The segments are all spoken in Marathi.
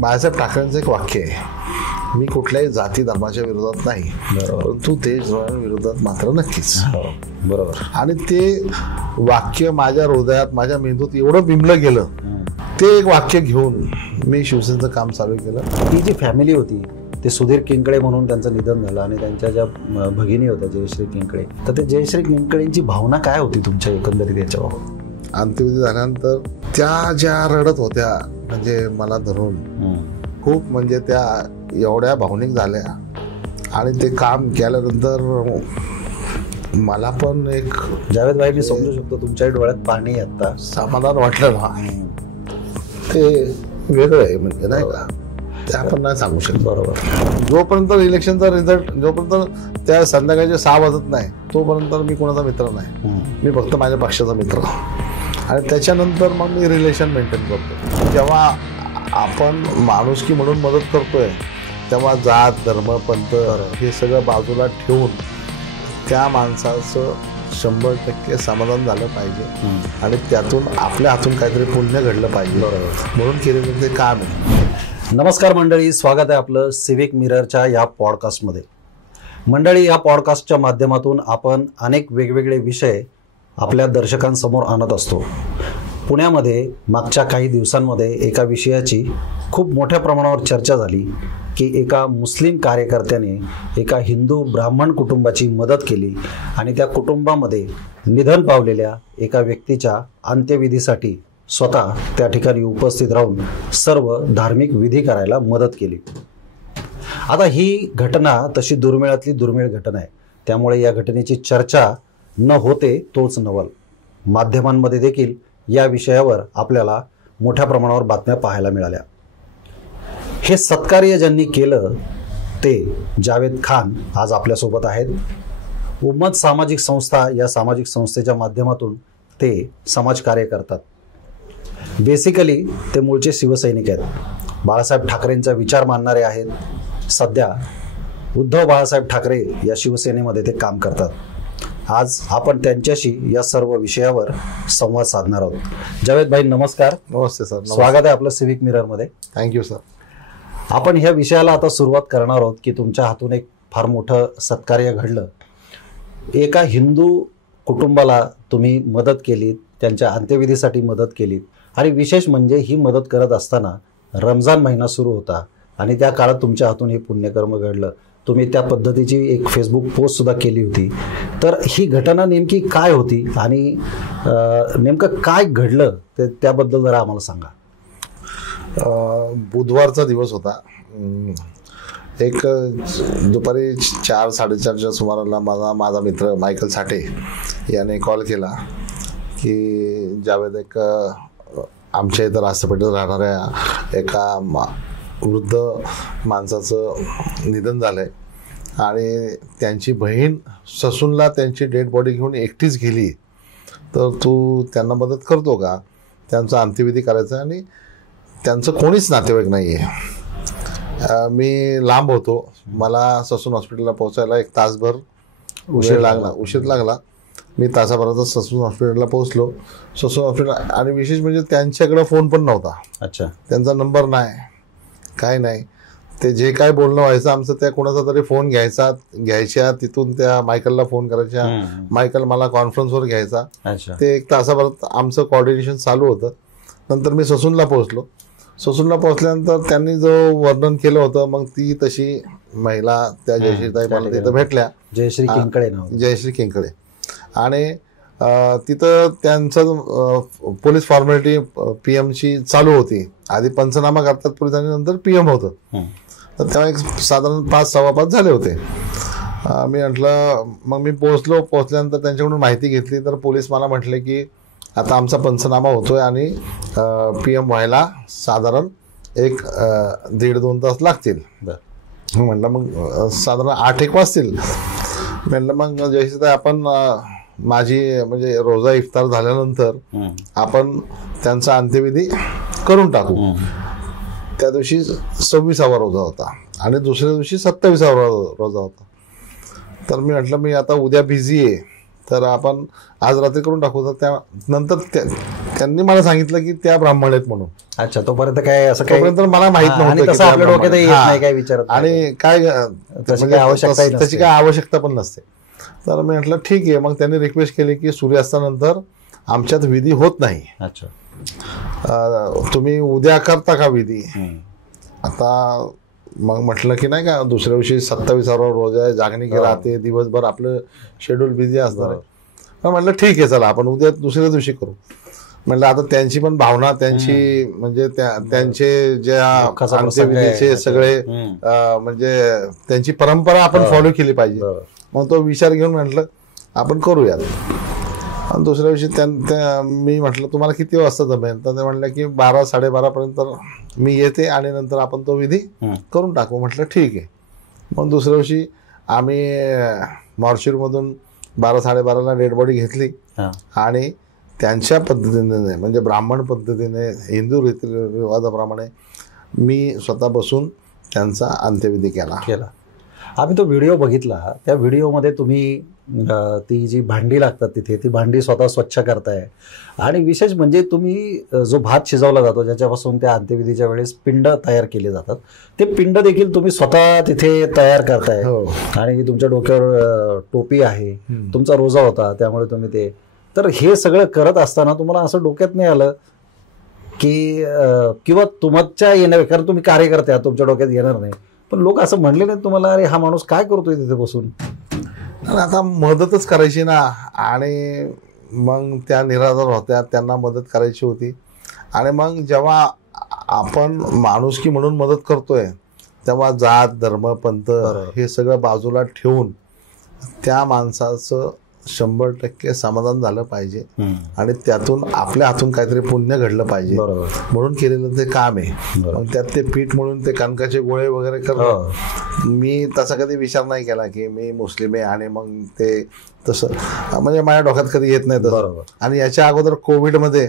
बाळासाहेब ठाकरेंचं एक वाक्य आहे, मी कुठल्याही जाती धर्माच्या विरोधात नाही, परंतु देशद्रोहाविरोधात मात्र नक्कीच. बरोबर. आणि ते वाक्य माझ्या हृदयात, माझ्या मेंदूत एवढं बिंबलं गेलं, ते एक वाक्य घेऊन मी शिवसेनेचं काम चालू केलं. ती जी फॅमिली होती, ते सुधीर किंकळे म्हणून त्यांचं निधन झालं आणि त्यांच्या ज्या भगिनी होत्या जयश्री किंकळे, तर ते जयश्री किंकळेंची भावना काय होती तुमच्या एकंदरीत याच्याबाबत? अंत्यविधी झाल्यानंतर त्या ज्या रडत होत्या, म्हणजे मला धरून खूप, म्हणजे त्या एवढ्या भावनिक झाल्या. आणि ते काम केल्यानंतर मला पण एक, जावेद भाई, मी समजू शकतो तुमच्या डोळ्यात पाणी आता, समाधान वाटलं ना, ते वेगळं आहे, म्हणजे नाही का, ते आपण नाही सांगू शकत. बरोबर. जोपर्यंत इलेक्शनचा रिझल्ट, जोपर्यंत त्या संध्याकाळचे 6 वाजत नाही, तोपर्यंत मी कोणाचा मित्र नाही, मी फक्त माझ्या पक्षाचा मित्र. आणि त्याच्यानंतर मग मी रिलेशन मेंटेन करतो. जेव्हा आपण माणुसकी म्हणून मदत करतोय, तेव्हा जात, धर्म, पंथ हे सगळं बाजूला ठेवून त्या माणसाचं 100% समाधान झालं पाहिजे आणि त्यातून आपल्या हातून काहीतरी पुण्य घडलं पाहिजे, म्हणून केलेलं ते काम आहे. नमस्कार मंडळी, स्वागत आहे आपलं सिविक मिररच्या या पॉडकास्टमध्ये. मंडळी, या पॉडकास्टच्या माध्यमातून आपण अनेक वेगवेगळे विषय आपल्या दर्शकांसमोर आणत असतो. पुण्यामध्ये मागच्या काही दिवसांमध्ये एका विषयाची खूप मोठ्या प्रमाणावर चर्चा झाली की एका मुस्लिम कार्यकर्त्याने एका हिंदू ब्राह्मण कुटुंबाची मदत केली आणि त्या कुटुंबामध्ये निधन पावलेल्या एका व्यक्तीच्या अंत्यविधीसाठी स्वतः त्या ठिकाणी उपस्थित राहून सर्व धार्मिक विधी करायला मदत केली. आता ही घटना तशी दुर्मिळातली दुर्मिळ घटना आहे, त्यामुळे या घटनेची चर्चा न होते तोच नवल. माध्यमांमध्ये देखील या विषयावर आपल्याला मोठ्या प्रमाणावर बातम्या पाहायला मिळाल्या. हे सत्कार्य ज्यांनी केलं ते जावेद खान आज आपल्यासोबत आहेत. उम्मत सामाजिक संस्था या सामाजिक संस्थेच्या माध्यमातून ते समाजकार्य करतात. बेसिकली ते मूळचे शिवसैनिक आहेत, बाळासाहेब ठाकरेंचा विचार मानणारे आहेत. सध्या उद्धव बाळासाहेब ठाकरे या शिवसेनेमध्ये ते काम करतात. आज आपण त्यांच्याशी या सर्व विषयावर संवाद साधणार आहोत. जावेद भाई, नमस्कार. नमस्ते सर. स्वागत आहे आपलं सिविक मिररमध्ये. Thank you sir. आपण ह्या विषयाला आता सुरुवात करणार आहोत की तुमच्या हातून एक फार मोठं सत्कार्य घडलं. एका हिंदू कुटुंबाला तुम्ही मदत केलीत, त्यांच्या अंत्यविधीसाठी मदत केलीत आणि विशेष म्हणजे ही मदत करत असताना रमजान महिना सुरू होता आणि त्या काळात तुमच्या हातून हे पुण्यकर्म घडलं. तुम्ही त्या पद्धतीची एक फेसबुक पोस्ट सुद्धा केली होती. तर ही घटना नेमकी काय होती आणि नेमकं काय घडलं ते त्याबद्दल जरा आम्हाला सांगा. बुधवारचा दिवस होता. एक दुपारी 4-4:30च्या सुमाराला माझा मित्र मायकल साठे याने कॉल केला की जावेद, एक आमच्या इथं राष्ट्रपेठेत राहणाऱ्या एका वृद्ध माणसाचं निधन झालंय आणि त्यांची बहीण ससूनला त्यांची डेड बॉडी घेऊन एकटीच गेली, तर तू त्यांना मदत करतो का? त्यांचा अंत्यविधी करायचा आहे आणि त्यांचं कोणीच नातेवाईक नाही आहे. मी लांब होतो, मला ससून हॉस्पिटलला पोहोचायला 1 तासभर उशीर लागला. मी तासाभरातच ससून हॉस्पिटलला पोहोचलो. ससून हॉस्पिटल, आणि विशेष म्हणजे त्यांच्याकडे फोन पण नव्हता. अच्छा. त्यांचा नंबर नाही, काय नाही. ते जे काय बोलणं व्हायचं आमचं, त्या कोणाचा तरी फोन घ्यायच्या, तिथून त्या मायकलला फोन करायच्या, मायकल मला कॉन्फरन्सवर घ्यायचा. ते 1 तासाभरात आमचं कॉर्डिनेशन चालू होतं. नंतर मी ससूनला पोहोचलो. ससूनला पोहोचल्यानंतर त्यांनी जो वर्णन केलं होतं, मग ती तशी महिला त्या जयश्रीताई मला तिथं भेटल्या, जयश्री किंकळे. आणि तिथं त्यांचं पोलीस फॉर्मॅलिटी PM ची चालू होती. आधी पंचनामा करतात पोलीस आणि नंतर PM होतं. तर तेव्हा एक साधारण 5-5:15 झाले होते. मी म्हटलं, मग मी पोहोचल्यानंतर त्यांच्याकडून माहिती घेतली. तर पोलीस मला म्हटले की आता आमचा पंचनामा होतोय आणि PM व्हायला साधारण 1-1.5-2 तास लागतील. म्हटलं मग साधारण 8-1 वाजतील. म्हटलं मग जयश्रीताई, आपण माझी म्हणजे रोजा इफ्तार झाल्यानंतर आपण त्यांचा अंत्यविधी करून टाकू. त्या दिवशी 26वा रोजा होता आणि दुसऱ्या दिवशी 27वा रोजा होता. तर मी म्हटलं, मी आता उद्या बिझी आहे, तर आपण आज रात्री करून टाकू. तर त्यानंतर त्यांनी मला सांगितलं की त्या ब्राह्मण आहेत म्हणून. अच्छा, तोपर्यंत काय असं काही तोपर्यंत मला माहित नव्हतं तसं आपल्या डोक्यात येत नाही काय विचारत आणि काय त्याची काय आवश्यकता पण नसते. तर मी म्हटलं ठीक आहे. मग त्यांनी रिक्वेस्ट केली की सूर्यास्तानंतर आमच्यात विधी होत नाही. अच्छा, तुम्ही उद्या करता का विधी. आता मग म्हटलं की नाही का दुसऱ्या दिवशी 27वा रोज आहे, जागणी की राहते, दिवसभर आपलं शेड्यूल बिझी असणार आहे. मग म्हटलं ठीक आहे चला आपण उद्या दुसऱ्या दिवशी करू. म्हटलं आता त्यांची पण भावना, त्यांची म्हणजे त्यांचे ज्या अंत्यविधीचे सगळे म्हणजे त्यांची परंपरा आपण फॉलो केली पाहिजे. मग तो विचार घेऊन म्हटलं आपण करूयात. आणि दुसऱ्या दिवशी मी म्हटलं तुम्हाला किती वाजता जमेल. तर ते म्हटलं की 12-12:30 पर्यंत मी येते आणि नंतर आपण तो विधी करून टाकू. म्हटलं ठीक आहे. मग दुसऱ्या दिवशी आम्ही मॉर्चरीमधून 12-12:30 डेड बॉडी घेतली आणि त्यांच्या पद्धतीने म्हणजे ब्राह्मण पद्धतीने हिंदू रीतिरिवाजाप्रमाणे मी स्वतः बसून त्यांचा अंत्यविधी केला. आम्ही तो व्हिडिओ बघितला. त्या व्हिडिओमध्ये तुम्ही ती जी भांडी लागतात तिथे ती भांडी स्वतः स्वच्छ करताय आणि विशेष म्हणजे तुम्ही जो भात शिजवला जातो ज्याच्यापासून त्या अंत्यविधीच्या वेळेस पिंड तयार केले जातात ते पिंड देखील तुम्ही स्वतः तिथे तयार करताय. आणि तुमच्या डोक्यावर टोपी आहे, तुमचा रोजा होता त्यामुळे तुम्ही ते. तर हे सगळं करत असताना तुम्हाला असं डोक्यात नाही आलं की किंवा तुमच्या येण्या, कारण तुम्ही कार्यकर्ते आहात तुमच्या डोक्यात येणार नाही, पण लोक असं म्हणले नाही तुम्हाला अरे हा माणूस काय करतोय तिथे बसून. आता मदतच करायची ना. आणि मग त्या निराधार होत्या, त्यांना मदत करायची होती. आणि मग जेव्हा आपण माणुसकी म्हणून मदत करतोय तेव्हा जात धर्म पंथ हे सगळं बाजूला ठेवून त्या माणसाचं 100% समाधान झालं पाहिजे आणि त्यातून आपल्या हातून काहीतरी पुण्य घडलं पाहिजे म्हणून केलेलं ते काम आहे. मग त्यात ते पीठ म्हणून ते कणकाचे गोळे वगैरे करणं, मी तसा कधी विचार नाही केला की मी मुस्लिम आहे आणि मग ते तसं म्हणजे माझ्या डोक्यात कधी येत नाही तसं. आणि याच्या अगोदर कोविडमध्ये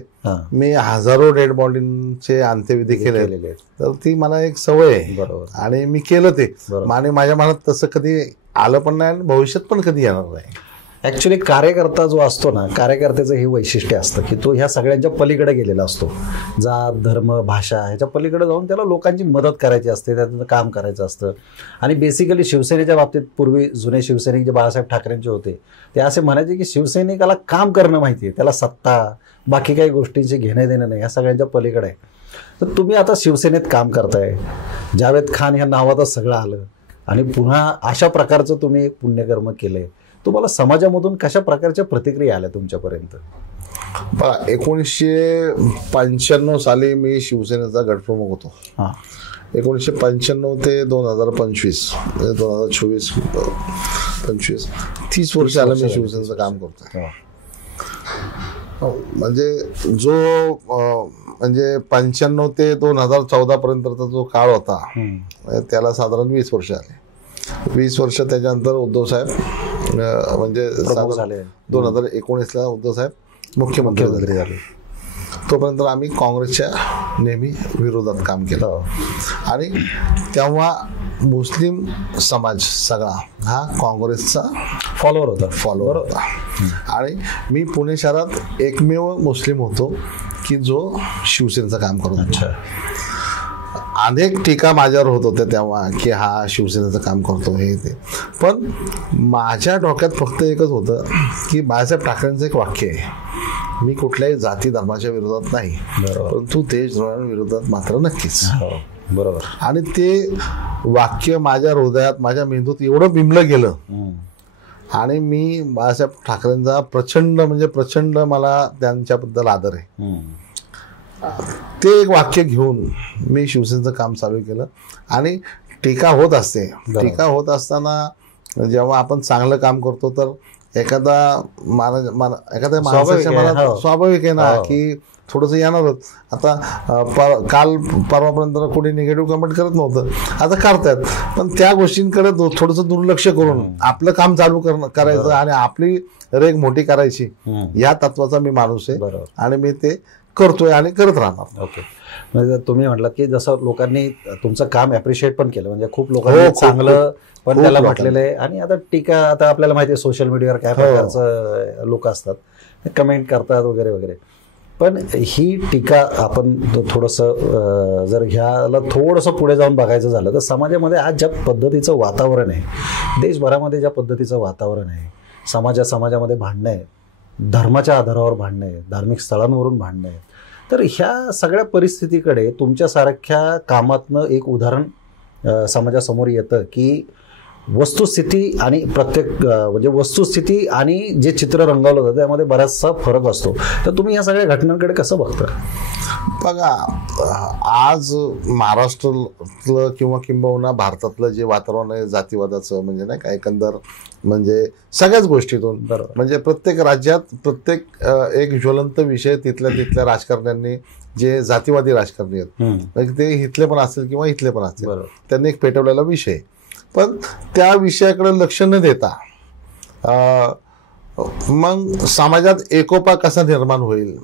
मी हजारो डेड बॉडींचे अंत्यविधी केलेले, तर ती मला एक सवय आहे आणि मी केलं ते. आणि माझ्या मनात तसं कधी आलं पण नाही आणि भविष्यात पण कधी येणार नाही. ऍक्च्युली कार्यकर्ता जो असतो ना, कार्यकर्त्याचं हे वैशिष्ट्य असतं की तो ह्या सगळ्यांच्या पलीकडे गेलेला असतो. जात धर्म भाषा ह्याच्या पलीकडे जाऊन त्याला लोकांची मदत करायची असते, त्याचं काम करायचं असतं. आणि बेसिकली शिवसेनेच्या बाबतीत पूर्वी जुने शिवसैनिक जे बाळासाहेब ठाकरेंचे होते ते असे म्हणायचे की शिवसैनिकाला काम करणं माहिती आहे, त्याला सत्ता बाकी काही गोष्टींचे घेणं देणं नाही, ह्या सगळ्यांच्या पलीकडे आहे. तर तुम्ही आता शिवसेनेत काम करताय, जावेद खान ह्या नावातच सगळं आलं आणि पुन्हा अशा प्रकारचं तुम्ही पुण्यकर्म केलंय. तुम्हाला समाजामधून कशा प्रकारच्या प्रतिक्रिया आल्या तुमच्यापर्यंत? 1995 साली मी शिवसेनेचा गटप्रमुख होतो. 1995 ते 2025 2024 30 वर्ष आलं मी शिवसेनेचं काम करतोय. म्हणजे जो म्हणजे 95 ते 2014 पर्यंतचा जो काळ होता त्याला साधारण 20 वर्ष आले. 20 वर्ष त्याच्यानंतर उद्धव साहेब म्हणजे 2019ला उद्धव साहेब मुख्यमंत्री झाले. तोपर्यंत आम्ही काँग्रेसच्या नेहमी विरोधात काम केलं आणि तेव्हा मुस्लिम समाज सगळा हा काँग्रेसचा फॉलोअर होता. आणि मी पुणे शहरात एकमेव मुस्लिम होतो की जो शिवसेनेचं काम करत होता. अनेक टीका माझ्यावर होत होत्या तेव्हा की हा शिवसेनेचं काम करतो हे ते, पण माझ्या डोक्यात फक्त एकच होतं की बाळासाहेब ठाकरेंचं एक वाक्य आहे, मी कुठल्याही जाती धर्माच्या विरोधात नाही परंतु देशद्रोहाविरोधात मात्र नक्कीच. बरोबर. आणि ते वाक्य माझ्या हृदयात माझ्या मेंदूत एवढं बिंबलं गेलं आणि मी बाळासाहेब ठाकरेंचा प्रचंड मला त्यांच्याबद्दल आदर आहे. ते एक वाक्य घेऊन मी शिवसेनेचं काम चालू केलं. आणि टीका होत असते, टीका होत असताना जेव्हा आपण चांगलं काम करतो तर एखाद्या माणसाच्या मनात स्वाभाविक आहे ना की थोडंसं येणारच. आता काल परवापर्यंत कोणी निगेटिव्ह कमेंट करत नव्हतं, आता करतात, पण त्या गोष्टींकडे थोडंसं दुर्लक्ष करून आपलं काम चालू करायचं आणि आपली रेग मोठी करायची या तत्वाचा मी माणूस आहे आणि मी ते करतोय आणि करत राहणार. ओके. म्हणजे तुम्ही म्हटलं की जसं लोकांनी तुमचं काम अप्रिशिएट पण केलं, म्हणजे खूप लोकांनी चांगलं पण त्याला म्हटलेलं आहे. आणि आता टीका, आता आपल्याला माहिती आहे सोशल मीडियावर काय प्रकारचं लोक असतात, कमेंट करतात वगैरे वगैरे. पण ही टीका आपण थोडंसं जर ह्याला थोडंसं पुढे जाऊन बघायचं झालं तर समाजामध्ये आज ज्या पद्धतीचं वातावरण आहे, देशभरामध्ये ज्या पद्धतीचं वातावरण आहे, समाजामध्ये भांडणं आहे, धर्माच्या आधारावर भांडणं आहे, धार्मिक स्थळांवरून भांडणं आहे, तर ह्या सगळ्या परिस्थितीकडे तुमच्यासारख्या कामातनं एक उदाहरण समाजासमोर येतं की वस्तुस्थिती आणि प्रत्येक म्हणजे वस्तुस्थिती आणि जे चित्र रंगवलं जातं त्यामध्ये बराचसा फरक असतो. तर तुम्ही या सगळ्या घटनांकडे कसं बघता? बघा, आज महाराष्ट्रातलं किंवा किंबहुना भारतातलं जे वातावरण आहे जातीवादाचं, म्हणजे नाही का, एकंदर म्हणजे सगळ्याच गोष्टीतून, म्हणजे प्रत्येक राज्यात प्रत्येक एक ज्वलंत विषय तिथल्या राजकारण्यांनी जे जातीवादी राजकारणी आहेत, म्हणजे ते इथले पण असतील किंवा इथले पण असतील, त्यांनी एक पेटवलेला विषय. पण त्या विषयाकडे लक्ष न देता मग समाजात एकोपा कसा निर्माण होईल,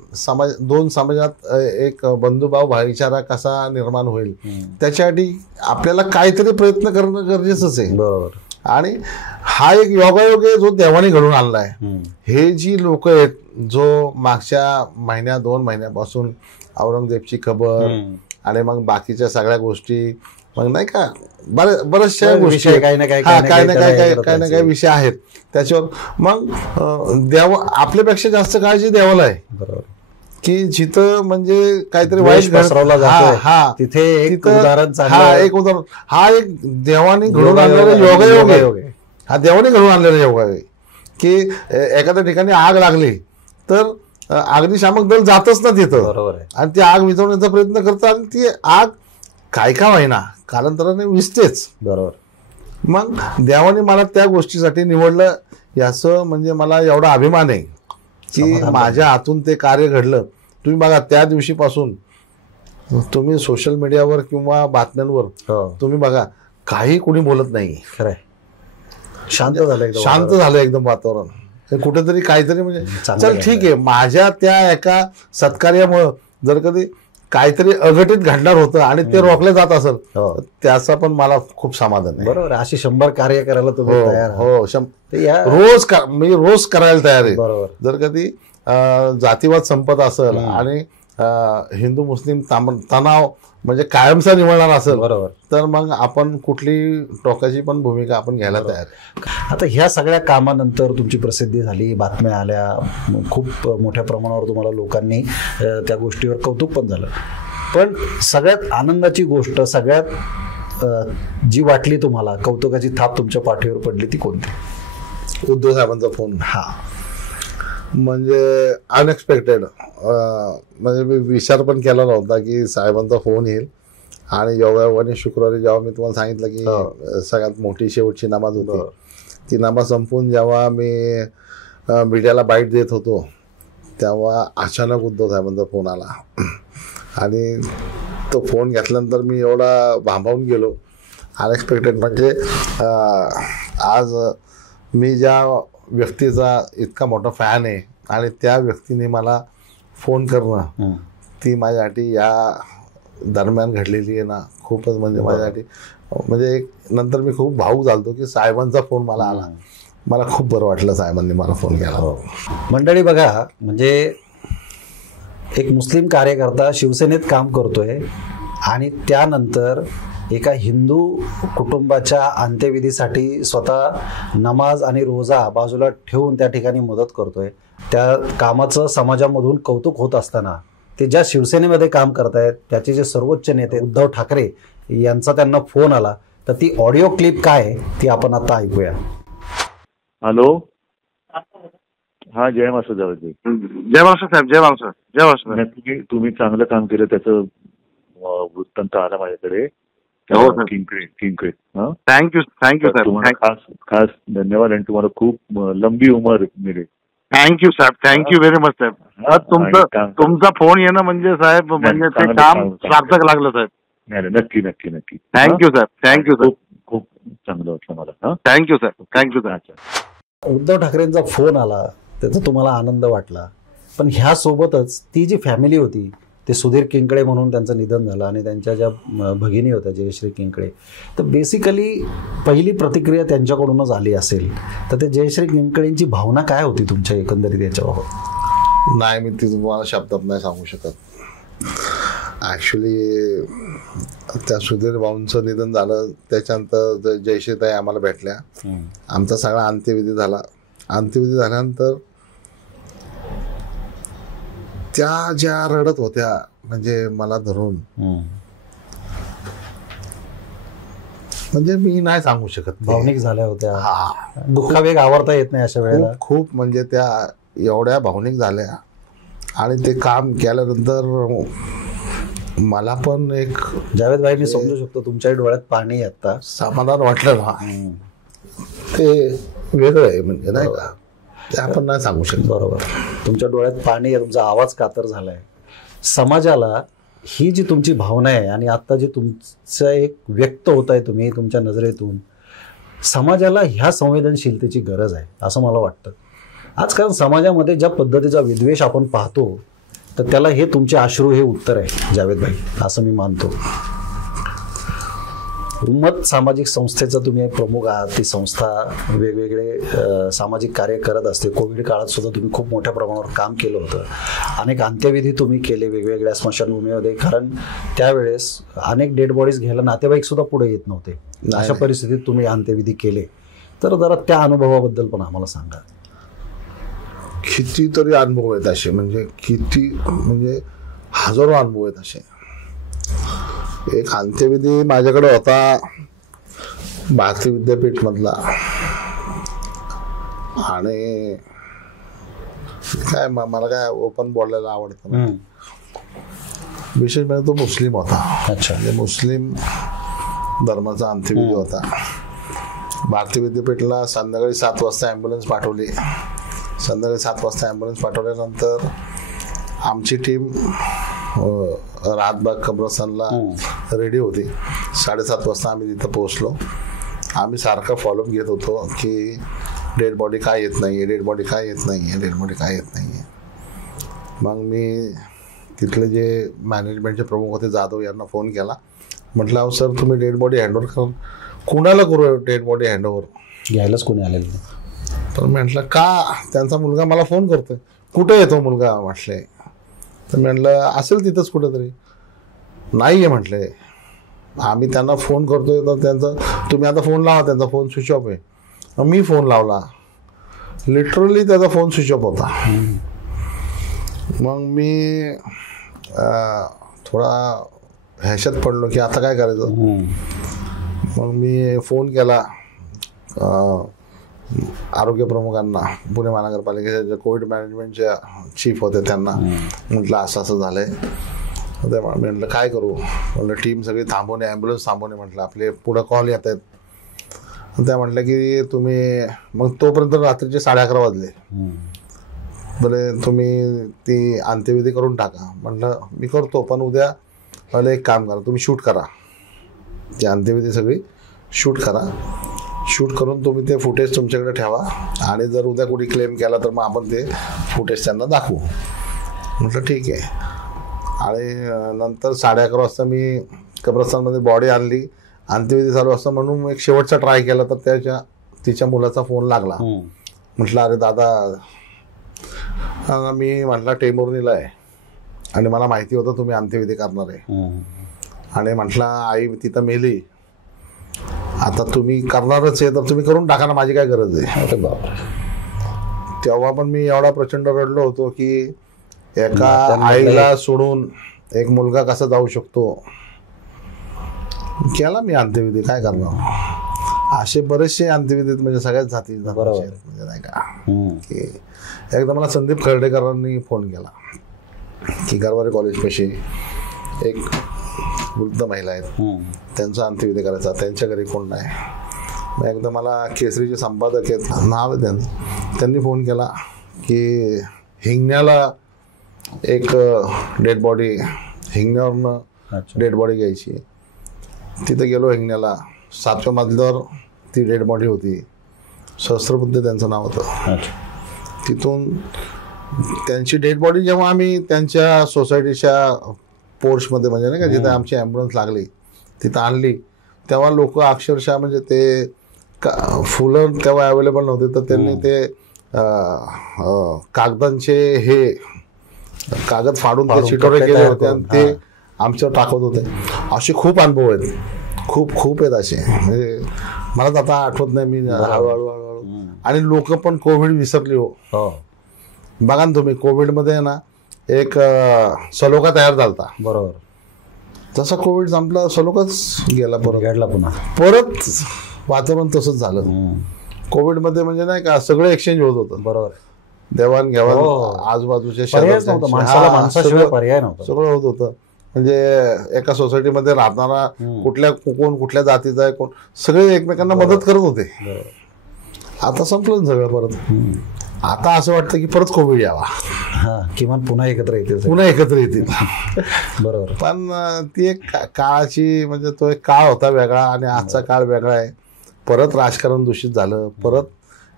दोन समाजात एक बंधुभाव भाईचारा कसा निर्माण होईल, त्याच्यासाठी आपल्याला काहीतरी प्रयत्न करणं गरजेचंच आहे. बरोबर. आणि हा एक योगायोग आहे जो देवाने घडून आणलाय. हे जी लोक आहेत, जो मागच्या महिन्या 2 महिन्यापासून औरंगजेबची खबर आणि मग बाकीच्या सगळ्या गोष्टी, मग नाही का बऱ्याचशा गोष्टी काही ना काही विषय आहेत त्याच्यावर, मग देव आपल्यापेक्षा जास्त काळजी देवाला आहे. बरोबर. की जिथं म्हणजे काहीतरी वाईट तिथे एक उदाहरण, हा एक देवाने घडून आणलेला योगायोग आहे. हा देवाने घडून आणलेला योगायोग आहे की एखाद्या ठिकाणी आग लागली तर अग्निशामक दल जातच ना तिथं. बरोबर आहे. आणि ती आग विझवण्याचा प्रयत्न करतात आणि ती आग काय का होईना कालांतराने विझतेच. बरोबर. मग देवाने मला त्या गोष्टीसाठी निवडलं, याचं म्हणजे मला एवढा अभिमान आहे की माझ्या हातून ते कार्य घडलं. तुम्ही बघा, त्या दिवशीपासून तुम्ही सोशल मीडियावर किंवा बातम्यांवर तुम्ही बघा, काही कोणी बोलत नाही. खरंय, शांत झालं एकदम वातावरण. कुठेतरी काहीतरी म्हणजे चल ठीक आहे, माझ्या त्या एका सत्कार्यामुळं जर कधी काहीतरी अघटित घडणार होतं आणि ते रोखलं जात असेल, त्याचा पण मला खूप समाधान आहे. बरोबर. अशी 100 कार्य करायला तुम्ही तयार? मी रोज करायला तयार आहे. बरोबर. जर कधी जातीवाद संपत असेल आणि हिंदू मुस्लिम तणाव म्हणजे कायमचा निवडणार असेल, बरोबर, तर मग आपण कुठली टोकाची पण भूमिका आपण घ्यायला तयार आहे. आता ह्या सगळ्या कामानंतर तुमची प्रसिद्धी झाली, बातम्या आल्या, खूप मोठ्या प्रमाणावर तुम्हाला लोकांनी त्या गोष्टीवर कौतुक पण झालं. पण सगळ्यात आनंदाची गोष्ट, सगळ्यात जी वाटली तुम्हाला, कौतुकाची थाप तुमच्या पाठीवर पडली, ती कोणती? उद्धव साहेबांचा फोन. हा, म्हणजे अनएक्सपेक्टेड. म्हणजे मी विचार पण केला नव्हता की साहेबांचा फोन येईल. आणि योगायोगाने शुक्रवारी जेव्हा मी तुम्हाला सांगितलं की सगळ्यात मोठी शेवटची नमाज होती, ती नमाज संपून जेव्हा मी मीडियाला बाईट देत होतो तेव्हा अचानक उद्धव साहेबांचा फोन आला. आणि तो फोन घेतल्यानंतर मी एवढा भांबावून गेलो, अनएक्सपेक्टेड. म्हणजे आज मी ज्या व्यक्तीचा इतका मोठा फॅन आहे आणि त्या व्यक्तीने मला फोन करणं, ती माझ्यासाठी या दरम्यान घडलेली आहे ना, खूपच म्हणजे माझ्यासाठी, म्हणजे एक नंतर मी खूप भावूक झालतो की साहेबांचा फोन मला आला. मला खूप बरं वाटलं साहेबांनी मला फोन केला. मंडळी बघा, म्हणजे एक मुस्लिम कार्यकर्ता शिवसेनेत काम करतोय आणि त्यानंतर एका हिंदू कुटुंबाच्या अंत्यविधीसाठी स्वतः नमाज आणि रोजा बाजूला ठेवून त्या ठिकाणी मदत करतोय. त्या कामाचं समाजामधून कौतुक होत असताना ते ज्या शिवसेनेमध्ये काम करतायत त्याचे जे सर्वोच्च नेते उद्धव ठाकरे यांचा त्यांना फोन आला, तर ती ऑडिओ क्लिप काय ती आपण आता ऐकूया. हॅलो. हा, जय मास्टर जावेदजी. जय मास्टर साहेब. जय मास्टर. जय मास्टर. तुम्ही चांगलं काम केलं, त्याचं वृत्तांत आला माझ्याकडे. Thank you sir. तुम्हाला खास धन्यवाद आणि तुम्हाला खूप लंबी उमर मिळेल. थँक्यू साहेब. थँक्यू व्हेरी मच साहेब. तुमचा फोन येणं म्हणजे साहेब म्हणजे ते काम सार्थक लागलं साहेब. नाही, नक्की नक्की नक्की. थँक्यू साहेब. Thank you sir. खूप चांगलं वाटलं मला. थँक्यू साहेब. Thank you sir. उद्धव ठाकरेंचा फोन आला, त्याचा तुम्हाला आनंद वाटला, पण ह्या सोबतच ती जी फॅमिली होती, ते सुधीर किंकळे म्हणून त्यांचं निधन झालं आणि त्यांच्या ज्या भगिनी होत्या जयश्री किंकळे, तर बेसिकली पहिली प्रतिक्रिया त्यांच्याकडूनच आली असेल. तर ते जयश्री किंकळेंची भावना काय होती तुमच्या एकंदरीत याच्याबाबत? नाही, मी ती तुम्हाला शब्दात नाही सांगू शकत. ऍक्च्युली त्या सुधीर भाऊंचं निधन झालं त्याच्यानंतर जयश्रीताई आम्हाला भेटल्या. आमचा सगळा अंत्यविधी झाला. अंत्यविधी झाल्यानंतर त्या ज्या रडत होत्या म्हणजे मला धरून, म्हणजे मी नाही सांगू शकत. भावनिक झाल्या होत्या, दुःखावेग आवरता येत नाही अशा वेळेला. खूप म्हणजे त्या एवढ्या भावनिक झाल्या. आणि ते काम केल्यानंतर मला पण एक जावेद भाई, मी समजू शकतो तुमच्या डोळ्यात पाणी आता, समाधान वाटलं ना, ते वेगळं आहे म्हणजे नाही का, ते आपण नाही सांगू शकत. बरोबर, तुमच्या डोळ्यात पाणी आहे, तुमचा आवाज कातर झालाय. समाजाला ही जी तुमची भावना आहे आणि आता जे तुमचं एक व्यक्त होत आहे तुम्ही तुमच्या नजरेतून, समाजाला ह्या संवेदनशीलतेची गरज आहे असं मला वाटतं. आजकाल समाजामध्ये ज्या पद्धतीचा विद्वेष आपण पाहतो तर त्याला हे तुमचे अश्रू हे उत्तर आहे जावेद भाई, असं मी मानतो. उम्मत सामाजिक संस्थेचा तुम्ही एक प्रमुख आहात. ती संस्था वेगवेगळे सामाजिक कार्य करत असते. कोविड काळात सुद्धा तुम्ही खूप मोठ्या प्रमाणावर काम केलं होतं. अनेक अंत्यविधी तुम्ही केले वेगवेगळ्या स्मशानभूमीमध्ये, कारण त्यावेळेस अनेक डेड बॉडीज घ्यायला नातेवाईक सुद्धा पुढे येत नव्हते. अशा परिस्थितीत तुम्ही अंत्यविधी केले, तर जरा त्या अनुभवाबद्दल पण आम्हाला सांगा. कितीतरी अनुभव आहेत असे, म्हणजे हजारो अनुभव आहेत असे. एक अंत्यविधी माझ्याकडे होता भारतीय विद्यापीठ मधला, आणि काय मला काय ओपन बोलायला आवडतं ना, विशेष म्हणजे तो मुस्लिम होता. अच्छा, म्हणजे मुस्लिम धर्माचा अंत्यविधी होता. भारतीय विद्यापीठला संध्याकाळी 7 वाजता ॲम्ब्युलन्स पाठवली. संध्याकाळी 7 वाजता ॲम्ब्युलन्स पाठवल्यानंतर आमची टीम रातबाग कब्रस्तानला रेडी होती. 7:30 वाजता आम्ही तिथं पोहोचलो. आम्ही सारखा फॉलोअप घेत होतो की डेड बॉडी काय येत नाहीये, डेड बॉडी काय येत नाहीये, डेड बॉडी काय येत नाहीये. मग मी तिथले जे मॅनेजमेंटचे प्रमुख होते जाधव यांना फोन केला. म्हटलं अहो सर, तुम्ही डेड बॉडी हँडओव्हर करा. कुणाला करू डेड बॉडी हँडओव्हर? घ्यायलाच कोणी आलेलं नाही. तर म्हटलं का? त्यांचा मुलगा मला फोन करतोय. कुठे येतो मुलगा म्हटले. तर म्हटलं असेल तिथंच कुठेतरी. नाही आहे म्हटले. आम्ही त्यांना फोन करतोय तर त्यांचा, तुम्ही आता फोन लावा, त्यांचा फोन स्विच ऑफ आहे. मग मी फोन लावला, लिटरली त्याचा फोन स्विच ऑफ होता. मग मी थोडा ह्याच्यात पडलो की आता काय करायचं. मग मी फोन केला आरोग्य प्रमुखांना, पुणे महानगरपालिकेच्या कोविड मॅनेजमेंटच्या चीफ होते त्यांना. म्हटलं असं असं झालंय. ते म्हटलं काय करू. म्हटलं टीम सगळी थांबवणे, ॲम्ब्युलन्स थांबवणे. म्हटलं आपले पुढं कॉल येत आहेत. त्या म्हटलं की तुम्ही, मग तोपर्यंत रात्रीचे 11:30 वाजले. बोले तुम्ही ती अंत्यविधी करून टाका. म्हटलं मी करतो, पण उद्या मला एक काम करा, तुम्ही शूट करा, ती अंत्यविधी सगळी शूट करा. शूट करून तुम्ही ते फुटेज तुमच्याकडे ठेवा, आणि जर उद्या कोणी क्लेम केला तर मग आपण ते फुटेज त्यांना दाखवू. म्हटलं ठीक आहे. आणि नंतर 11:30 वाजता मी कब्रस्तानमध्ये बॉडी आणली. अंत्यविधी चालू असतं म्हणून एक शेवटचा ट्राय केला, तर तिच्या मुलाचा फोन लागला. म्हटलं अरे दादा, मी म्हटलं टेंभुर्णीला आहे आणि मला माहिती होतं तुम्ही अंत्यविधी करणार आहे, आणि म्हटलं आई तिथं मेली, आता तुम्ही करणारच आहे तर तुम्ही करून टाका ना, माझी काय गरज आहे. तेव्हा पण मी एवढा प्रचंड रडलो होतो की एका आईला सोडून एक मुलगा कसा जाऊ शकतो. केला मी अंत्यविधी, काय करणार. असे बरेचसे अंत्यविधीत म्हणजे सगळ्याच जाती म्हणजे नाही का. की एकदा मला संदीप खर्डेकरांनी फोन केला की गरवारे कॉलेजपाशी एक वृद्ध महिला आहेत, त्यांचा अंत्यविधी करायचा, त्यांच्या घरी कोण नाही. मग एकदा मला केसरीचे संपादक आहेत, नाव आहे त्यांचं, त्यांनी फोन केला की हिंगण्याला एक डेड बॉडी, हिंगण्यावरनं डेड बॉडी घ्यायची. तिथं गेलो हिंगण्याला, 7व्या मजल्यावर ती डेड बॉडी होती. सहस्त्रबुद्धे त्यांचं नाव होतं. तिथून त्यांची डेड बॉडी जेव्हा आम्ही त्यांच्या सोसायटीच्या पोर्चमध्ये म्हणजे नाही का जिथे आमची ॲम्ब्युलन्स लागली तिथं आणली, तेव्हा लोक अक्षरशः म्हणजे ते फुलं तेव्हा अवेलेबल नव्हते, तर त्यांनी ते कागदांचे हे कागद फाडून ते चिटोरे केले होते आणि ते आमच्यावर टाकत होते. असे खूप अनुभव आहेत, खूप खूप आहेत असे. म्हणजे मला तर आता आठवत नाही. मी हळूहळू आणि लोक पण कोविड विसरली हो. बघा ना तुम्ही, कोविडमध्ये ना एक सलोखा तयार झालता. बरोबर. तसा कोविड संपला, सलोखाच गेला पुन्हा परत वातावरण तसंच झालं. कोविडमध्ये म्हणजे नाही का सगळं एक्सचेंज होत होतं. बरोबर. देवाणघेवाण आजूबाजूच्या पर्याय नव्हता, सगळं होत होतं. म्हणजे एका सोसायटीमध्ये राहणारा कुठल्या जातीचा आहे, कोण सगळे एकमेकांना मदत करत होते. आता संपलं सगळं परत. आता असं वाटतं की परत कोविड यावा, किमान पुन्हा एकत्र येतील. बरोबर. पण ती एक काळाची म्हणजे तो एक काळ होता वेगळा आणि आजचा काळ वेगळा आहे. परत राजकारण दूषित झालं, परत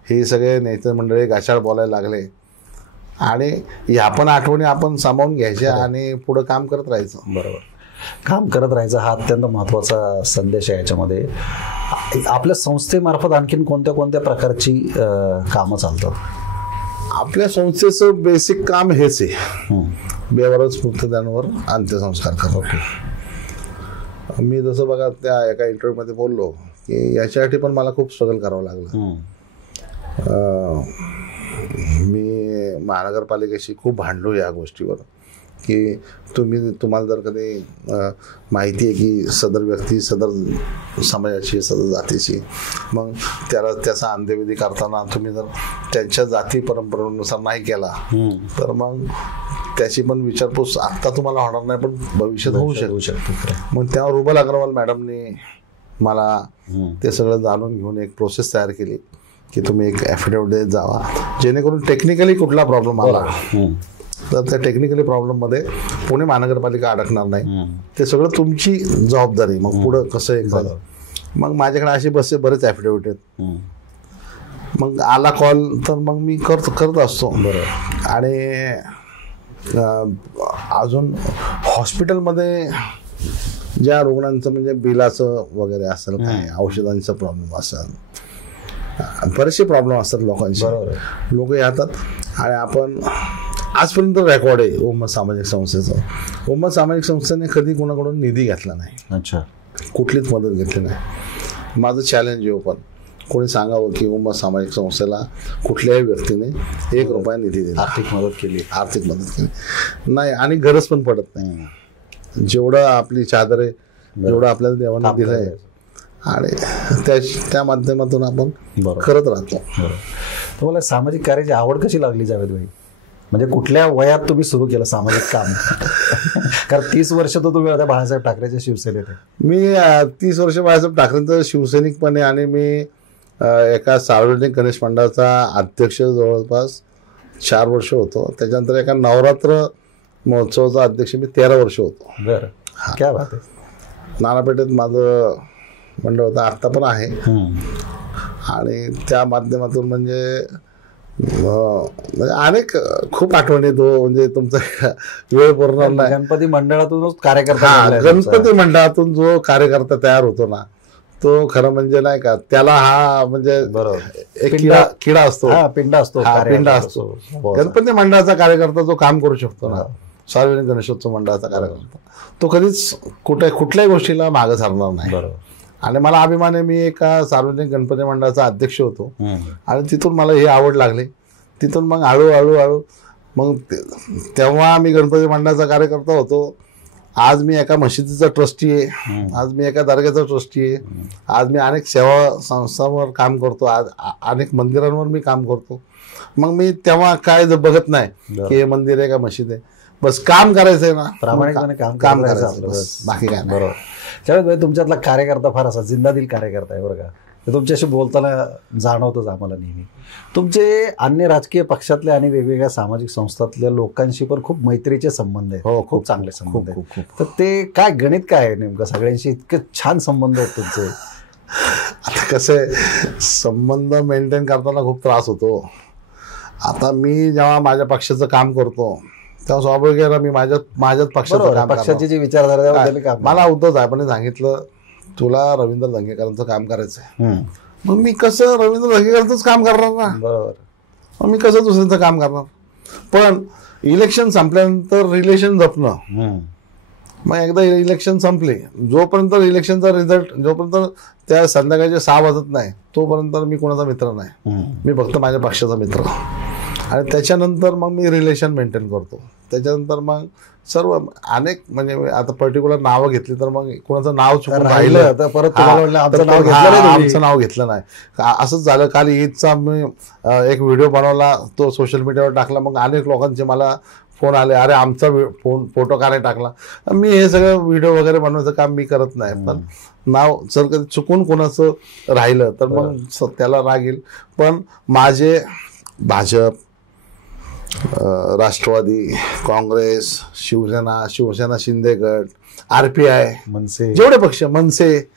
हे सगळे नेते मंडळी गाशाळ बोलायला लागले आणि ह्या पण आठवणी आपण सामावून घ्यायच्या आणि पुढे काम करत राहायचं. बरोबर. काम करत राहायचं हा अत्यंत महत्वाचा संदेश आहे याच्यामध्ये. आपल्या संस्थेमार्फत आणखीन कोणत्या कोणत्या प्रकारची कामं चालतात? आपल्या संस्थेचं बेसिक काम हेच आहे, बेवारस मृतदेहांवर अंत्यसंस्कार करणं. मी जसं बघा त्या एका इंटरव्ह्यूमध्ये बोललो की याच्यासाठी पण मला खूप स्ट्रगल करावं लागलं. मी महानगरपालिकेशी खूप भांडलो या गोष्टीवर की तुम्हाला जर कधी माहिती आहे की सदर व्यक्ती सदर समाजाची सदर जातीची, मग त्याचा अंत्यविधी करताना तुम्ही जर त्यांच्या जाती परंपरेनुसार नाही केला तर मग त्याची पण विचारपूस आत्ता तुम्हाला होणार नाही पण भविष्यात होऊ शकते. मग त्यावर रुबल अग्रवाल मॅडमनी मला ते सगळं जाणून घेऊन एक प्रोसेस तयार केली की तुम्ही एक ॲफिडेव्हिट देत जावा, जेणेकरून टेक्निकली कुठला प्रॉब्लेम आला तर त्या टेक्निकली प्रॉब्लेममध्ये पुणे महानगरपालिका अडकणार नाही. ते सगळं तुमची जबाबदारी. मग पुढं कसं एक झालं. मग माझ्याकडे असे बरेच ॲफिडेव्हिट आहेत. मग आला कॉल तर मग मी करत असतो. आणि अजून हॉस्पिटलमध्ये ज्या रुग्णांचं म्हणजे बिलाचं वगैरे असेल, काय औषधांचा प्रॉब्लेम असेल, बरेचसे प्रॉब्लेम असतात लोकांचे. लोक येतात आणि आपण आजपर्यंत रेकॉर्ड आहे उम्मत सामाजिक संस्थेचं. उम्मत सामाजिक संस्थेने कधी कोणाकडून निधी घेतला नाही. अच्छा. कुठलीच मदत घेतली नाही. माझं चॅलेंज आहे पण कोणी सांगावं की उम्मत सामाजिक संस्थेला कुठल्याही व्यक्तीने 1 रुपया निधी दिला, आर्थिक मदत केली नाही आणि गरज पण पडत नाही. जेवढं आपली चादर आहे, जेवढं आपल्याला देवाने दिलं आहे आणि त्या माध्यमातून आपण करत राहतो. तुम्हाला सामाजिक कार्याची आवड कशी लागली जावेद भाई? म्हणजे कुठल्या वयात तुम्ही सुरू केलं सामाजिक काम? कारण 30 वर्ष तर तुम्ही होत्या बाळासाहेब ठाकरेच्या शिवसेनेत. मी 30 वर्ष बाळासाहेब ठाकरेंचं शिवसैनिकपणे आणि मी एका सार्वजनिक गणेश मंडळाचा अध्यक्ष जवळपास 4 वर्ष होतो. त्याच्यानंतर एका नवरात्र महोत्सवाचा अध्यक्ष मी 13 वर्ष होतो. बरं. क्या बात आहे. नानापेठेत माझं मंडळ होतं, आत्ता पण आहे. आणि त्या माध्यमातून म्हणजे अनेक खूप आठवणी येतो. म्हणजे तुमचा वेळ पूर्ण नाही. गणपती मंडळातूनच कार्यकर्ता, गणपती मंडळातून जो कार्यकर्ता तयार होतो ना तो खरं म्हणजे नाही का त्याला हा म्हणजे एक किडा असतो, पिंड असतो. गणपती मंडळाचा कार्यकर्ता जो काम करू शकतो ना, सार्वजनिक गणेशोत्सव मंडळाचा कार्यकर्ता, तो कधीच कुठल्याही गोष्टीला मागं सारणार नाही. आणि मला अभिमान आहे, मी एका सार्वजनिक गणपती मंडळाचा अध्यक्ष होतो आणि तिथून मला ही आवड लागली. तिथून मग हळूहळू मग तेव्हा मी गणपती मंडळाचा कार्यकर्ता होतो. आज मी एका मशिदीचा ट्रस्टी आहे, आज मी एका दर्ग्याचा ट्रस्टी आहे, आज मी अनेक सेवा संस्थांवर काम करतो, आज अनेक मंदिरांवर मी काम करतो. मग मी तेव्हा काय बघत नाही की हे मंदिर आहे का मशीद आहे, बस काम करायचं आहे ना, प्रामाणिकपणे काम करायचं, बाकी काय. बरोबर. शावेद भाई, तुमच्यातला कार्यकर्ता फार असा जिंदादिल कार्यकर्ता आहे बरं का. तुमच्याशी बोलताना जाणवतोच आम्हाला नेहमी. तुमचे अन्य राजकीय पक्षातले आणि वेगवेगळ्या सामाजिक संस्थातल्या लोकांशी पण खूप मैत्रीचे संबंध आहेत. हो, खूप चांगले संबंध आहेत. तर ते काय गणित काय आहे नेमकं? सगळ्यांशी इतके छान संबंध आहेत तुमचे. आता कसं आहे, संबंध मेंटेन करताना खूप त्रास होतो. आता मी जेव्हा माझ्या पक्षाचं काम करतो तेव्हा स्वाभाविक आहे ना, मी माझ्याच पक्षाचं काम, पक्षाची जी विचारधारा, मला उद्धव साहेबांनी सांगितलं तुला रवींद्र धंगेकरांचं काम करायचंय. मग मी कसं रवींद्र धंगेकरांचंच काम करणार ना, बरोबर. मग मी कसं दुसऱ्यांचं काम करणार. पण इलेक्शन संपल्यानंतर रिलेशन जपणं. मग एकदा इलेक्शन संपले, जोपर्यंत इलेक्शनचा रिझल्ट जोपर्यंत त्या संध्याकाळचे 6 वाजत नाही तोपर्यंत मी कोणाचा मित्र नाही, मी फक्त माझ्या पक्षाचा मित्र. आणि त्याच्यानंतर मग मी रिलेशन मेंटेन करतो. त्याच्यानंतर मग सर्व अनेक म्हणजे आता पर्टिक्युलर नावं घेतली तर मग कोणाचं नाव चुकून राहिलं तर परत आमचं नाव घेतलं नाही. असंच झालं. काल ईदचा मी एक व्हिडिओ बनवला, तो सोशल मीडियावर टाकला. मग अनेक लोकांचे मला फोन आले, अरे आमचा फोटो का नाही टाकला. मी हे सगळं व्हिडिओ वगैरे बनवायचं काम मी करत नाही. पण नाव जर कधी चुकून कोणाचं राहिलं तर मग त्याला राग येईल. पण माझे भाजप, राष्ट्रवादी काँग्रेस, शिवसेना शिंदे गट, RPI, मनसे, जेवढे पक्ष, मनसे,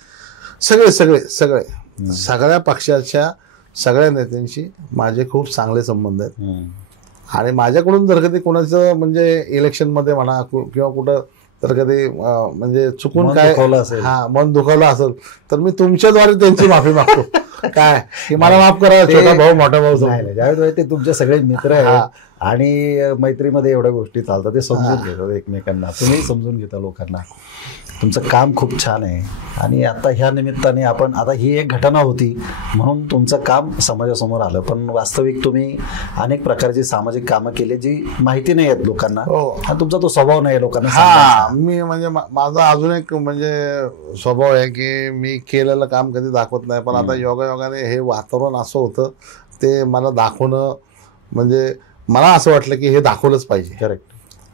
सगळ्या पक्षाच्या सगळ्या नेत्यांशी माझे खूप चांगले संबंध आहेत. आणि माझ्याकडून जर कधी कोणाचं म्हणजे इलेक्शन मध्ये म्हणा किंवा कुठं तर कधी म्हणजे चुकून काय मन दुखावलं असेल तर मी तुमच्याद्वारे त्यांची माफी मागतो. काय की मला माफ करा, छोटा भाऊ मोठा भाऊ. ज्यावेळेस ते तुमचे सगळे मित्र आहेत आणि मैत्रीमध्ये एवढ्या गोष्टी चालतात, ते समजून घेतात एकमेकांना, तुम्ही समजून घेता लोकांना. तुमचं काम खूप छान आहे. आणि आता ह्या निमित्ताने आपण, आता ही एक घटना होती म्हणून तुमचं काम समाजासमोर आलं, पण वास्तविक तुम्ही अनेक प्रकारची सामाजिक कामं केली जी माहिती नाही आहेत लोकांना. आणि तुमचा तो स्वभाव नाही लोकांना. मी म्हणजे माझा अजून एक म्हणजे स्वभाव आहे की मी केलेलं काम कधी दाखवत नाही. पण आता योगायोगाने हे वातावरण असं होतं, ते मला दाखवणं म्हणजे मला असं वाटलं की हे दाखवलंच पाहिजे. करेक्ट.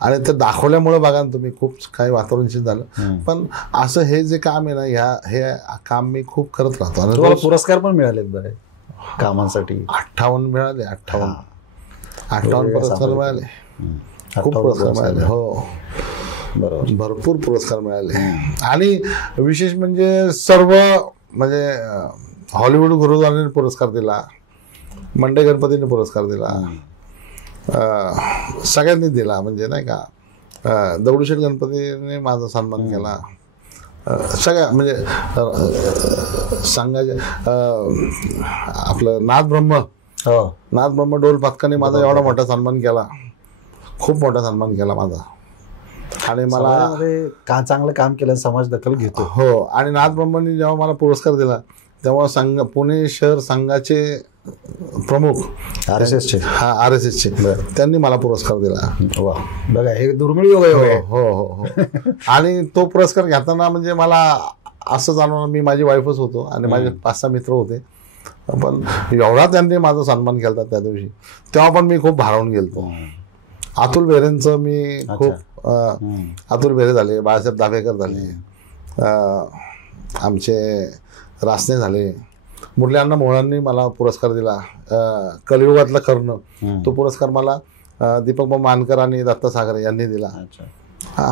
आणि ते दाखवल्यामुळे बघा ना तुम्ही, खूप काही वातावरणशील झालं. पण असं हे जे काम आहे ना, हे काम मी खूप करत राहतो. आणि पुरस्कार पण मिळाले बरे कामांसाठी. 58 मिळाले. 58 पुरस्कार मिळाले. खूप पुरस्कार मिळाले. हो बरोबर, भरपूर पुरस्कार मिळाले. आणि विशेष म्हणजे सर्व म्हणजे हॉलिवूड गुरुद्वाराने पुरस्कार दिला, मंडई गणपतीने पुरस्कार दिला, सगळ्यांनी दिला. म्हणजे नाही का, दगडूशेठ गणपतीने माझा सन्मान केला. सगळ्या म्हणजे संघाच्या आपलं नाथब्रह्म डोल पथकाने माझा एवढा मोठा सन्मान केला, खूप मोठा सन्मान केला माझा. आणि मला चांगलं काम केलं, समाज दखल घेतो. हो. आणि नाथब्रह्मांनी जेव्हा मला पुरस्कार दिला तेव्हा पुणे शहर संघाचे प्रमुख RSSचे त्यांनी मला पुरस्कार दिला. बघा, हे दुर्मिळ योग आहे. हो. आणि तो पुरस्कार घेताना म्हणजे मला असं जाणवलं, मी माझी वाईफच होतो आणि माझे 5-6 मित्र होते, पण एवढा त्यांनी माझा सन्मान केला त्या दिवशी. तेव्हा पण मी खूप भारावून गेलतो. अतुल बेहेरेंचं मी खूप, अतुल बेहेरे झाले, बाळासाहेब दाभेकर झाले, आमचे रासने झाले, मुरलीअण्णा मोहळांनी मला पुरस्कार दिला, कलियुगातलं कर्ण. तो पुरस्कार मला दीपक मानकर आणि दत्ता सागरे यांनी दिला.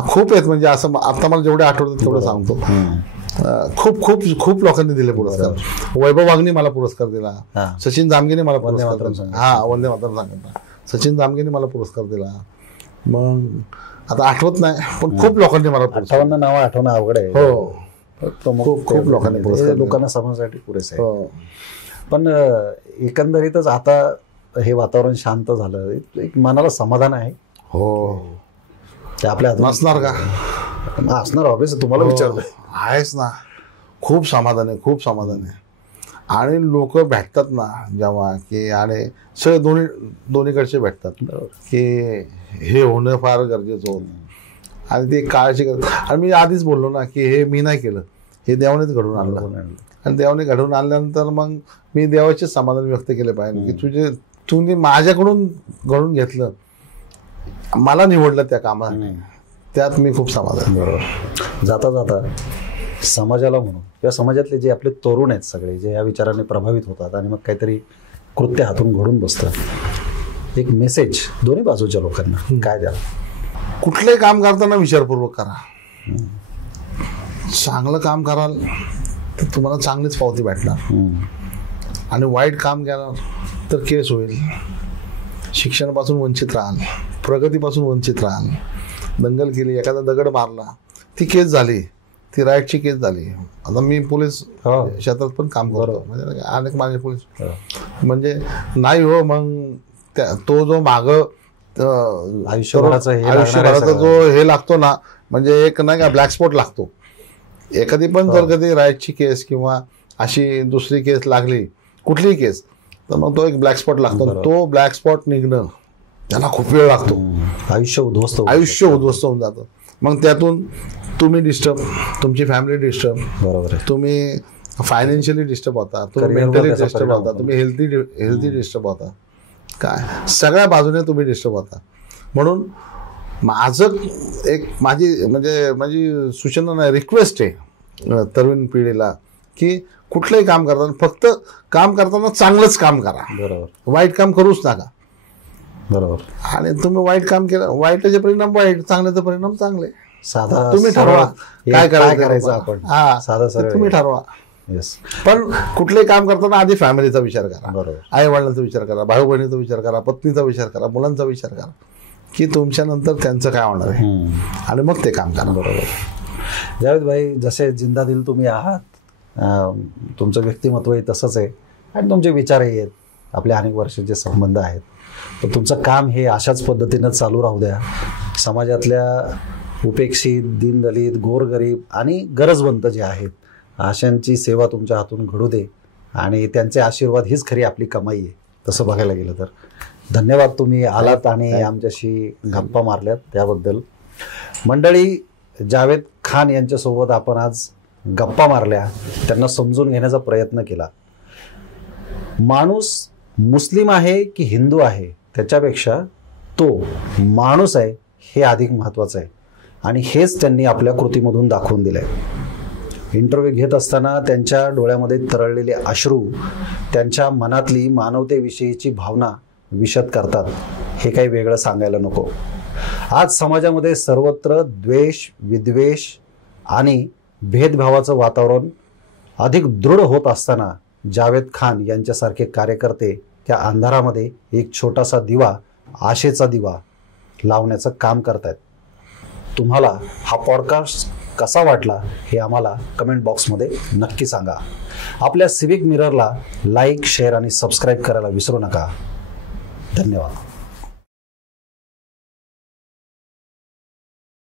खूप आहेत म्हणजे असं आता मला जेवढे आठवतात तेवढं सांगतो. खूप खूप खूप लोकांनी दिले पुरस्कार. वैभव वाघनी मला पुरस्कार दिला, सचिन जामगेने मला पुरस्कार दिला. वंदे मातरम सांगितलं, सचिन जामगेने मला पुरस्कार दिला. मग आता आठवत नाही, पण खूप लोकांनी मला 58 नावं आठवणं अवघड आहे. हो, खूप लोकांनी पुरस्कार, लोकांना समजण्यासाठी पुरेसे आहे. पण एकंदरीतच आता हे वातावरण शांत झालं, एक मनाला समाधान आहे. हो, ते आपल्या नसणार का? असणार ऑब्वियस. तुम्हाला विचारलं आहेच ना. खूप समाधान आहे, खूप समाधान आहे. आणि लोक भेटतात ना जेव्हा की, आणि सगळे दोन्हीकडचे भेटतात की हे होणं फार गरजेचं होतं. आणि ती काळजी करतात. आणि मी आधीच बोललो ना की हे मी नाही केलं, हे देवानेच घडवून आणलं. आणि देवाने घडवून आणल्यानंतर मग मी देवाचे समाधान व्यक्त केले पाहिजे की तुम्ही माझ्याकडून घडून घेतलं, मला निवडलं त्या कामाने, त्यात मी खूप समाधान. बरोबर. जाता जाता समाजाला म्हणून किंवा समाजातले जे आपले तरुण आहेत सगळे, जे या विचाराने प्रभावित होतात आणि मग काहीतरी कृत्य हातून घडून बसतं, एक मेसेज दोन्ही बाजूच्या लोकांना काय द्याल? कुठलंही काम करताना विचारपूर्वक करा. चांगलं काम कराल तर तुम्हाला चांगलीच पावती भेटणार. आणि वाईट काम केलं तर केस होईल, शिक्षणापासून वंचित राहाल, प्रगतीपासून वंचित राहाल. दंगल केली, एखादा दगड मारला, ती केस झाली, ती राईटची केस झाली. आता मी पोलीस क्षेत्रात पण काम करतो, म्हणजे अनेक माझे पोलीस म्हणजे नाही हो, मग तो जो मागं आयुष्यभराचा जो हे लागतो ना, म्हणजे एक नाही का ब्लॅक स्पॉट लागतो. एखादी पण जर कधी राईटची केस किंवा अशी दुसरी केस लागली, कुठलीही केस, तर मग तो एक ब्लॅक स्पॉट लागतो. तो ब्लॅक स्पॉट निघणं त्याला खूप वेळ लागतो. आयुष्य उद्ध्वस्त होऊन जातं. मग त्यातून तुम्ही डिस्टर्ब, तुमची फॅमिली डिस्टर्ब, बरोबर, तुम्ही फायनान्शियली डिस्टर्ब होता, तुम्ही मेंटली डिस्टर्ब होता, तुम्ही हेल्थी डिस्टर्ब होता, काय सगळ्या बाजूने तुम्ही डिस्टर्ब होता. म्हणून माझं माझी सूचना नाही, रिक्वेस्ट आहे तरुण पिढीला की कुठलंही काम करताना फक्त काम करताना चांगलंच काम करा. बरोबर, वाईट काम करूच नका. बरोबर. आणि तुम्ही वाईट काम केलं, वाईटाचे परिणाम वाईट, चांगल्याचे परिणाम चांगले. साधा तुम्ही ठरवा काय करायचं आपण. साधा तुम्ही ठरवा. पण कुठलंही काम करताना आधी फॅमिलीचा विचार करा. बरोबर. आई वडिलांचा विचार करा, भाऊ बहिणीचा विचार करा, पत्नीचा विचार करा, मुलांचा विचार करा की तुमच्या नंतर त्यांचं काय होणार आहे, आणि मग ते काम करा. बरोबर. जावेद भाई, जसे जिंदा दिल तुम्ही आहात, तुमचं व्यक्तिमत्वही तसंच आहे आणि तुमचे विचारही आहेत, आपले अनेक वर्षाचे संबंध आहेत. तर तुमचं काम हे अशाच पद्धतीनं चालू राहू द्या. समाजातल्या उपेक्षित, दीनदलित, गोरगरीब आणि गरजवंत जे आहेत अशांची सेवा तुमच्या हातून घडू दे, आणि त्यांचे आशीर्वाद हीच खरी आपली कमाई आहे तसं बघायला गेलं तर. धन्यवाद, तुम्ही आलात आणि आमच्याशी गप्पा मारल्यात त्याबद्दल. मंडळी, जावेद खान यांच्यासोबत आपण आज गप्पा मारल्या, त्यांना समजून घेण्याचा प्रयत्न केला. माणूस मुस्लिम आहे की हिंदू आहे त्याच्यापेक्षा तो माणूस आहे हे अधिक महत्त्वाचं आहे, आणि हेच त्यांनी आपल्या कृतीमधून दाखवून दिलंय. इंटरव्ह्यू घेत असताना त्यांच्या डोळ्यामध्ये तरळलेले अश्रू त्यांच्या मनातली मानवतेविषयीची भावना विशद करतात. हे काही वेगळं सांगायला नको. आज समाजामध्ये सर्वत्र द्वेष, विद्वेष आणि भेदभावाचं वातावरण अधिक दृढ होत असताना जावेद खान यांच्यासारखे कार्यकर्ते त्या अंधारामध्ये एक छोटासा दिवा, आशेचा दिवा लावण्याचं काम करतायत. तुम्हाला हा पॉडकास्ट कसा वाटला हे आम्हाला कमेंट बॉक्समध्ये नक्की सांगा. आपल्या सिविक मिररला लाईक, शेअर आणि सबस्क्राईब करायला विसरू नका. धन्यवाद.